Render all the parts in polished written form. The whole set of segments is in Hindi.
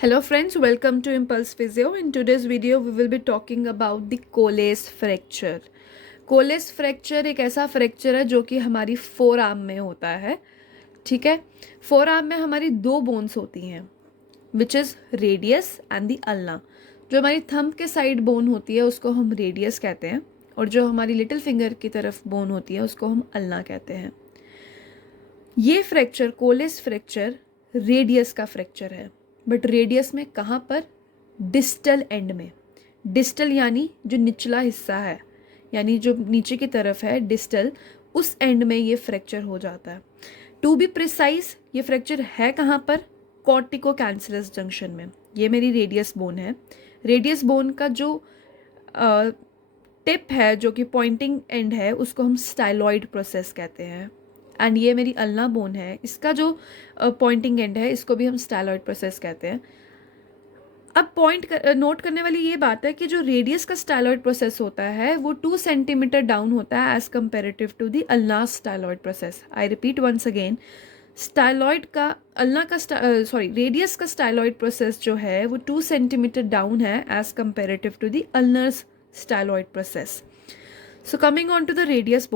Hello friends, welcome to Impulse Physio. In today's video we will be talking about the Colles fracture. Colles fracture एक ऐसा फ्रैक्चर है जो कि हमारी फोर आर्म में होता है. ठीक है. फोर आर्म में हमारी दो बोन्स होती हैं which is radius and the ulna. जो हमारी थंब के साइड बोन होती है उसको हम रेडियस कहते हैं और जो हमारी लिटिल फिंगर की तरफ बोन होती है उसको हम अल्ना कहते हैं. ये फ्रैक्चर कोलेस फ्रैक्चर रेडियस का फ्रैक्चर है. बट रेडियस में कहाँ पर? डिस्टल एंड में. डिस्टल यानी जो निचला हिस्सा है, यानी जो नीचे की तरफ है डिस्टल, उस एंड में ये फ्रैक्चर हो जाता है. टू बी प्रिसाइज ये फ्रैक्चर है कहाँ पर? कॉर्टिको कैंसरस जंक्शन में. ये मेरी रेडियस बोन है. रेडियस बोन का जो टिप है, जो कि पॉइंटिंग एंड है, उसको हम स्टाइलॉइड प्रोसेस कहते हैं. एंड ये मेरी अल्ना बोन है, इसका जो पॉइंटिंग एंड है इसको भी हम स्टाइलॉइड प्रोसेस कहते हैं. अब पॉइंट नोट करने वाली ये बात है कि जो रेडियस का स्टाइलॉइड प्रोसेस होता है वो 2 सेंटीमीटर डाउन होता है as comparative to the ulna styloid process. I repeat once again, styloid का अल्ना का रेडियस का स्टाइलॉइड प्रोसेस जो है वो 2 सेंटीमीटर डाउन है as comparative to the ulnar's styloid process. So coming on to the radius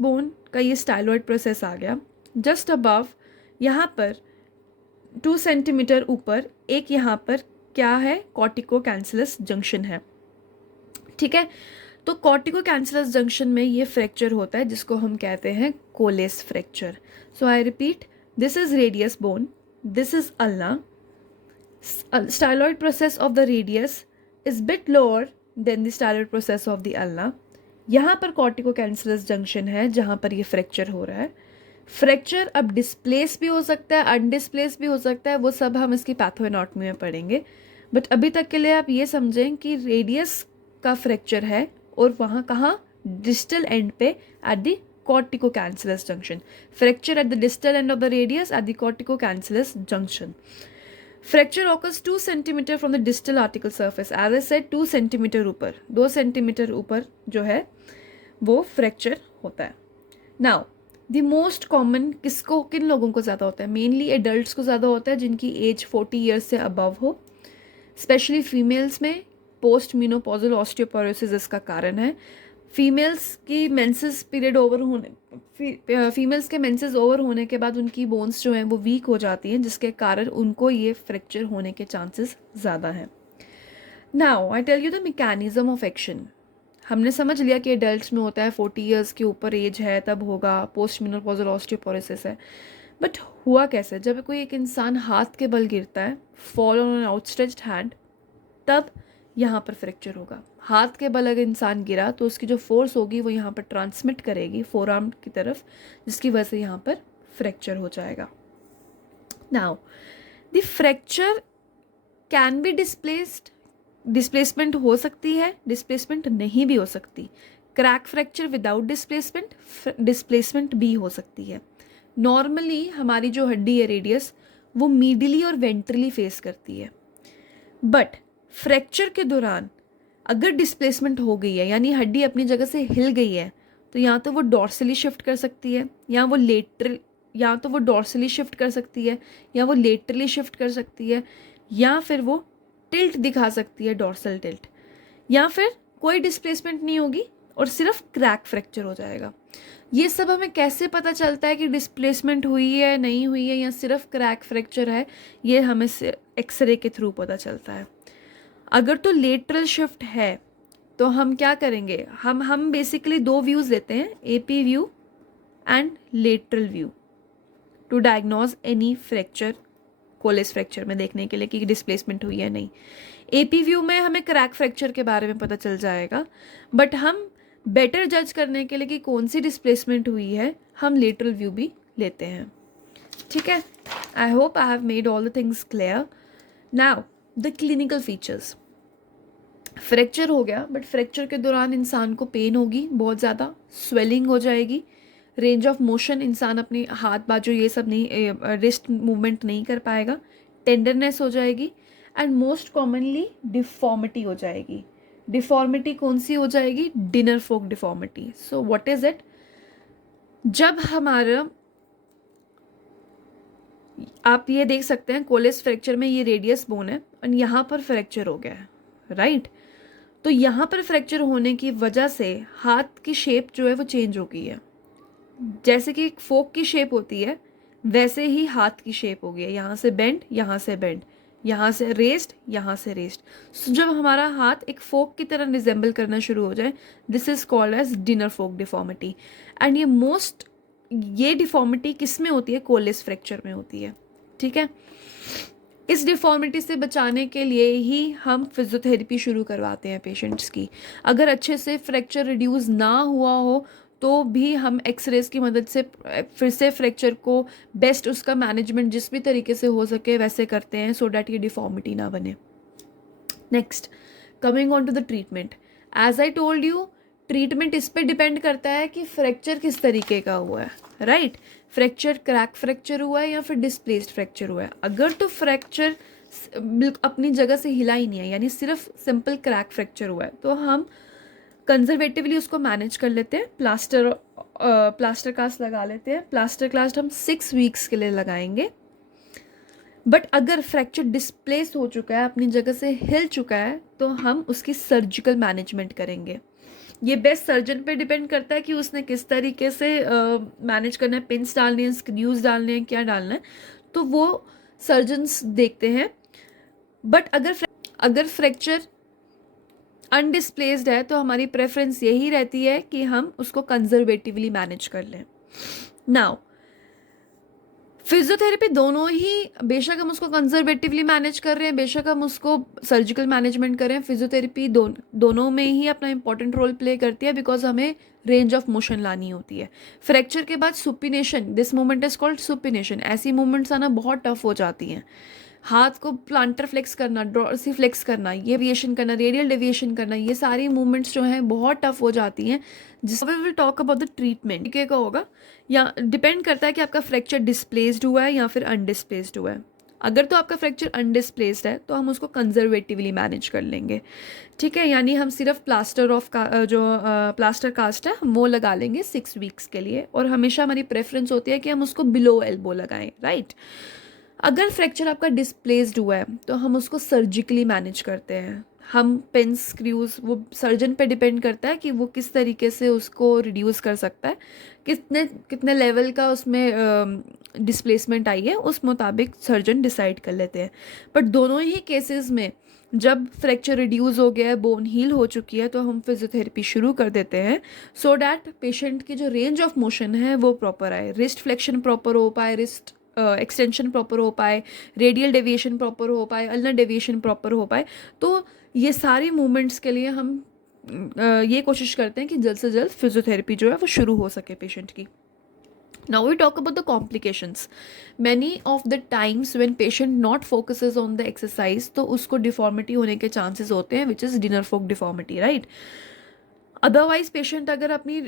bone का ये स्टाइलॉइड प्रोसेस आ गया. जस्ट अबव यहाँ पर 2 सेंटीमीटर ऊपर एक यहाँ पर क्या है? कॉर्टिको कैंसरस जंक्शन है. ठीक है. तो कॉर्टिको कैंसरस जंक्शन में ये फ्रैक्चर होता है जिसको हम कहते हैं Colles fracture. So I repeat, this is radius bone, this is ulna. Styloid process of the radius is bit lower than the styloid process of the ulna. यहाँ पर कॉर्टिको कैंसरस जंक्शन है जहाँ पर ये फ्रैक्चर हो रहा है. फ्रैक्चर अब डिस्प्लेस भी हो सकता है, अनडिस्प्लेस भी हो सकता है, वो सब हम इसकी पैथोएनाटॉमी में पढ़ेंगे. बट अभी तक के लिए आप ये समझें कि रेडियस का फ्रैक्चर है और वहाँ कहाँ? डिस्टल एंड पे at the cortico cancellous junction. Fracture at the distal end of the radius at the cortico cancellous junction. Fracture occurs 2 centimetre from the distal articular surface. As I said 2 centimetre ऊपर, 2 सेंटीमीटर ऊपर जो है वो फ्रैक्चर होता है. नाउ द मोस्ट कॉमन किसको, किन लोगों को ज़्यादा होता है? मेनली एडल्ट्स को ज़्यादा होता है जिनकी एज 40 ईयर्स से अबव हो. स्पेशली फीमेल्स में पोस्ट मीनोपॉजल ऑस्टियोपोरोसिस इसका कारण है. फीमेल्स की मेंसेस पीरियड ओवर होने फीमेल्स के मेंसेस ओवर होने के बाद उनकी बोन्स जो हैं वो वीक हो जाती हैं, जिसके कारण उनको ये फ्रैक्चर होने के चांसेस ज़्यादा हैं. Now I tell you the mechanism of action. हमने समझ लिया कि एडल्ट्स में होता है, 40 ईयर्स के ऊपर एज है तब होगा, पोस्ट मेनोपॉजल ऑस्टियोपोरोसिस है. बट हुआ कैसे? जब कोई एक इंसान हाथ के बल गिरता है, fall on an outstretched hand, तब यहाँ पर फ्रैक्चर होगा. हाथ के बल अगर इंसान गिरा तो उसकी जो फोर्स होगी वो यहाँ पर ट्रांसमिट करेगी फोर आर्म की तरफ, जिसकी वजह से यहाँ पर फ्रैक्चर हो जाएगा. Now the fracture can be displaced. Displacement हो सकती है, डिस्प्लेसमेंट नहीं भी हो सकती. क्रैक फ्रैक्चर विदाउट डिस्प्लेसमेंट भी हो सकती है. नॉर्मली हमारी जो हड्डी है रेडियस, वो मीडियली और वेंट्रली फेस करती है. बट फ्रैक्चर के दौरान अगर डिस्प्लेसमेंट हो गई है, यानी हड्डी अपनी जगह से हिल गई है, तो या तो वो डॉर्सली शिफ्ट कर सकती है, या तो वो डॉर्सली शिफ्ट कर सकती है, या वो लेटरली शिफ्ट कर सकती है, या फिर वो टिल्ट दिखा सकती है, डॉर्सल टिल्ट, या फिर कोई डिस्प्लेसमेंट नहीं होगी और सिर्फ क्रैक फ्रैक्चर हो जाएगा. ये सब हमें कैसे पता चलता है कि डिस्प्लेसमेंट हुई है, नहीं हुई है, या सिर्फ क्रैक फ्रैक्चर है? ये हमें एक्सरे के थ्रू पता चलता है. अगर तो लेटरल शिफ्ट है तो हम क्या करेंगे? हम बेसिकली 2 व्यूज़ लेते हैं, AP view and lateral view, to diagnose any fracture, Colles fracture में देखने के लिए कि डिस्प्लेसमेंट हुई है नहीं. एपी व्यू में हमें क्रैक फ्रैक्चर के बारे में पता चल जाएगा, बट हम बेटर जज करने के लिए कि कौन सी डिस्प्लेसमेंट हुई है, हम लेटरल व्यू भी लेते हैं. ठीक है. I hope I have made all the things clear. Now the clinical features. Fracture हो गया, बट फ्रैक्चर के दौरान इंसान को पेन होगी बहुत ज़्यादा, स्वेलिंग हो जाएगी, रेंज ऑफ मोशन इंसान अपनी हाथ बाजू ये सब नहीं, रिस्ट मूवमेंट नहीं कर पाएगा, टेंडरनेस हो जाएगी, एंड मोस्ट कॉमनली डिफॉर्मिटी हो जाएगी. डिफॉर्मिटी कौन सी हो जाएगी? Dinner fork deformity. So what is it? जब हमारा आप ये देख सकते हैं कोलेस फ्रैक्चर में ये रेडियस बोन है और यहाँ पर फ्रैक्चर हो गया है, राइट। तो यहाँ पर फ्रैक्चर होने की वजह से हाथ की शेप जो है वो चेंज हो गई है। जैसे कि एक फोक की शेप होती है वैसे ही हाथ की शेप हो गई है, यहाँ से बेंड, यहाँ से बेंड, यहाँ से रेस्ट, यहाँ से रेस्ट। सो जब हमारा हाथ एक फोक की तरह रिजेंबल करना शुरू हो जाए, this is called as dinner fork deformity. And ये डिफॉर्मिटी किस में होती है? कोलेस फ्रैक्चर में होती है, ठीक है। इस डिफॉर्मिटी से बचाने के लिए ही हम फिजियोथेरेपी शुरू करवाते हैं पेशेंट्स की। अगर अच्छे से फ्रैक्चर रिड्यूस ना हुआ हो तो भी हम एक्सरेज की मदद से फिर से फ्रैक्चर को बेस्ट उसका मैनेजमेंट जिस भी तरीके से हो सके वैसे करते हैं, सो डैट ये डिफॉर्मिटी ना बने। Next, coming on to the treatment. As I told you, treatment इस पे डिपेंड करता है कि फ्रैक्चर किस तरीके का हुआ है, राइट। फ्रैक्चर क्रैक फ्रैक्चर हुआ है या फिर डिस्प्लेस्ड फ्रैक्चर हुआ है। अगर तो फ्रैक्चर अपनी जगह से हिला ही नहीं है, यानी सिर्फ सिंपल क्रैक फ्रैक्चर हुआ है, तो हम कंजर्वेटिवली उसको मैनेज कर लेते हैं। प्लास्टर कास्ट लगा लेते हैं। प्लास्टर कास्ट हम 6 वीक्स के लिए लगाएंगे। बट अगर फ्रैक्चर डिस्प्लेस हो चुका है, अपनी जगह से हिल चुका है, तो हम उसकी सर्जिकल मैनेजमेंट करेंगे। ये बेस्ट सर्जन पे डिपेंड करता है कि उसने किस तरीके से मैनेज करना है, पिन्स डालने हैं, स्क्रूज डालने हैं, क्या डालना है, तो वो सर्जन्स देखते हैं। बट अगर फ्रैक्चर अनडिस्प्लेस्ड है तो हमारी प्रेफरेंस यही रहती है कि हम उसको कंजर्वेटिवली मैनेज कर लें। नाउ फिजियोथेरेपी दोनों ही, बेशक हम उसको कंजर्वेटिवली मैनेज कर रहे हैं, बेशक हम उसको सर्जिकल मैनेजमेंट कर रहे हैं, फिजियोथेरेपी दोनों में ही अपना इंपॉर्टेंट रोल प्ले करती है, बिकॉज हमें रेंज ऑफ मोशन लानी होती है। फ्रैक्चर के बाद supination, this movement is called supination. ऐसी मूवमेंट्स आना बहुत टफ हो जाती हैं। हाथ को प्लांटर फ्लेक्स करना, डॉर्सी फ्लेक्स करना, ये डेविएशन करना, रेडियल डेविएशन करना, ये सारी मूवमेंट्स जो हैं बहुत टफ हो जाती हैं। जिस we will talk about the treatment के का होगा, या डिपेंड करता है कि आपका फ्रैक्चर डिस्प्लेस्ड हुआ है या फिर अनडिस्प्लेस्ड हुआ है। अगर तो आपका फ्रैक्चर अनडिस्प्लेस्ड है तो हम उसको कंजर्वेटिवली मैनेज कर लेंगे, ठीक है। यानी हम सिर्फ प्लास्टर कास्ट है वो लगा लेंगे 6 वीक्स के लिए, और हमेशा हमारी प्रेफरेंस होती है कि हम उसको बिलो एल्बो लगाएं, राइट। अगर फ्रैक्चर आपका डिस्प्लेस्ड हुआ है तो हम उसको सर्जिकली मैनेज करते हैं। हम पेन स्क्रूज, वो सर्जन पे डिपेंड करता है कि वो किस तरीके से उसको रिड्यूस कर सकता है, कितने कितने लेवल का उसमें डिस्प्लेसमेंट आई है, उस मुताबिक सर्जन डिसाइड कर लेते हैं। बट दोनों ही केसेस में जब फ्रैक्चर रिड्यूस हो गया है, बोन हील हो चुकी है, तो हम फिजियोथेरेपी शुरू कर देते हैं, सो डैट पेशेंट की जो रेंज ऑफ मोशन है वो प्रॉपर आए, रिस्ट फ्लेक्शन प्रॉपर हो पाए, रिस्ट एक्सटेंशन प्रॉपर हो पाए, रेडियल डेविएशन प्रॉपर हो पाए, अल्नर डेविएशन प्रॉपर हो पाए। तो ये सारी मूवमेंट्स के लिए हम ये कोशिश करते हैं कि जल्द से जल्द फिजियोथेरेपी जो है वो शुरू हो सके पेशेंट की। Now we talk about the complications. Many of the times when patient not focuses on the exercise, तो उसको deformity होने के chances होते हैं, which is dinner fork deformity, right? Otherwise patient अगर अपनी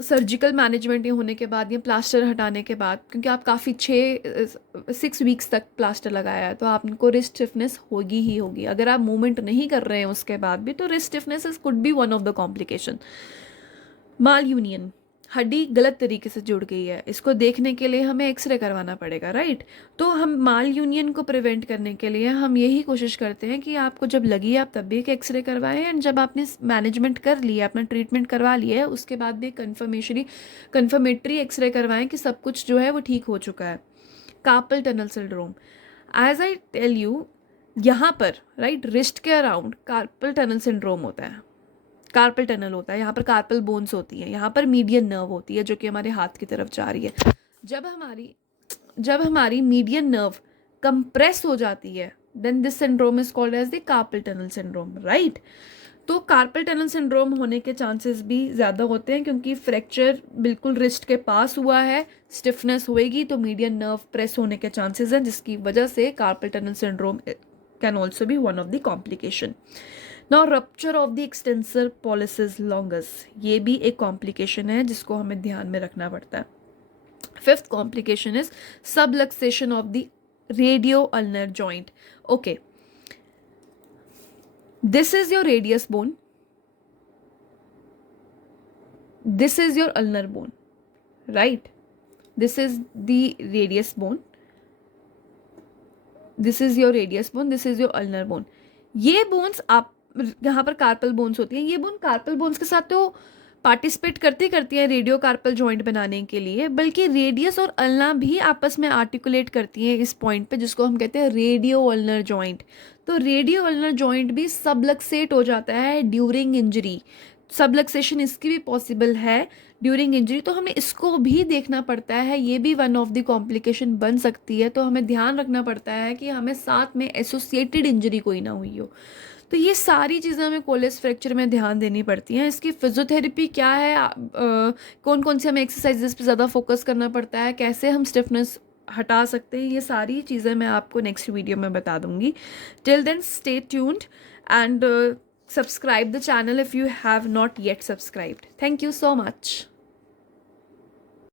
सर्जिकल मैनेजमेंट होने के बाद या प्लास्टर हटाने के बाद, क्योंकि आप काफ़ी 6 वीक्स तक प्लास्टर लगाया है, तो आपको रिस्ट स्टिफनेस होगी ही होगी। अगर आप मूवमेंट नहीं कर रहे हैं उसके बाद भी, तो wrist stiffness could be one of the complication. Mall union, हड्डी गलत तरीके से जुड़ गई है, इसको देखने के लिए हमें एक्सरे करवाना पड़ेगा, राइट। तो हम माल यूनियन को प्रिवेंट करने के लिए हम यही कोशिश करते हैं कि आपको जब लगी आप तब भी एक एक्सरे करवाएं, एंड जब आपने मैनेजमेंट कर लिया, अपना ट्रीटमेंट करवा लिया है, उसके बाद भी कन्फर्मेटरी एक्सरे करवाएं कि सब कुछ जो है वो ठीक हो चुका है। Carpal tunnel syndrome, as I tell you, यहाँ पर राइट रिस्ट के अराउंड कार्पल टनल सिंड्रोम होता है, कार्पल टनल होता है, यहाँ पर कार्पल बोन्स होती है, यहाँ पर मीडियन नर्व होती है जो कि हमारे हाथ की तरफ जा रही है। जब हमारी मीडियन नर्व कंप्रेस हो जाती है, then this syndrome is called as the carpal tunnel syndrome, right. तो कार्पल टनल सिंड्रोम होने के चांसेस भी ज़्यादा होते हैं, क्योंकि फ्रैक्चर बिल्कुल रिस्ट के पास हुआ है, स्टिफनेस होएगी तो मीडियन नर्व प्रेस होने के चांसेस हैं, जिसकी वजह से carpel tunnel syndrome can also be one of the complication. Now rupture of the extensor pollicis longus, ये भी एक कॉम्प्लिकेशन है जिसको हमें ध्यान में रखना पड़ता है। Fifth complication is subluxation of the radio ulnar joint. Okay, this is your radius bone, this is your ulnar bone, right? This is the radius bone, this is your radius bone, this is your ulnar bone. ये बोन्स आप यहाँ पर कार्पल बोन्स होती हैं, ये बोन कार्पल बोन्स के साथ तो पार्टिसिपेट करती हैं रेडियो कार्पल जॉइंट बनाने के लिए, बल्कि रेडियस और अल्ना भी आपस में आर्टिकुलेट करती हैं इस पॉइंट पे, जिसको हम कहते हैं रेडियो अल्नर जॉइंट। तो रेडियो अल्नर जॉइंट भी सबलक्सेट हो जाता है ड्यूरिंग इंजरी, सबलक्सेशन इसकी भी पॉसिबल है ड्यूरिंग इंजरी, तो हमें इसको भी देखना पड़ता है, ये भी वन ऑफ द कॉम्प्लिकेशन बन सकती है। तो हमें ध्यान रखना पड़ता है कि हमें साथ में एसोसिएटेड इंजरी कोई ना हुई हो। तो ये सारी चीज़ें हमें कोलेस फ्रैक्चर में ध्यान देनी पड़ती हैं। इसकी फिजियोथेरेपी क्या है, कौन कौन से हमें एक्सरसाइजेस पे ज़्यादा फोकस करना पड़ता है, कैसे हम स्टिफनेस हटा सकते हैं, ये सारी चीज़ें मैं आपको नेक्स्ट वीडियो में बता दूंगी। Till then stay tuned and subscribe the channel if you have not yet subscribed. Thank you so much.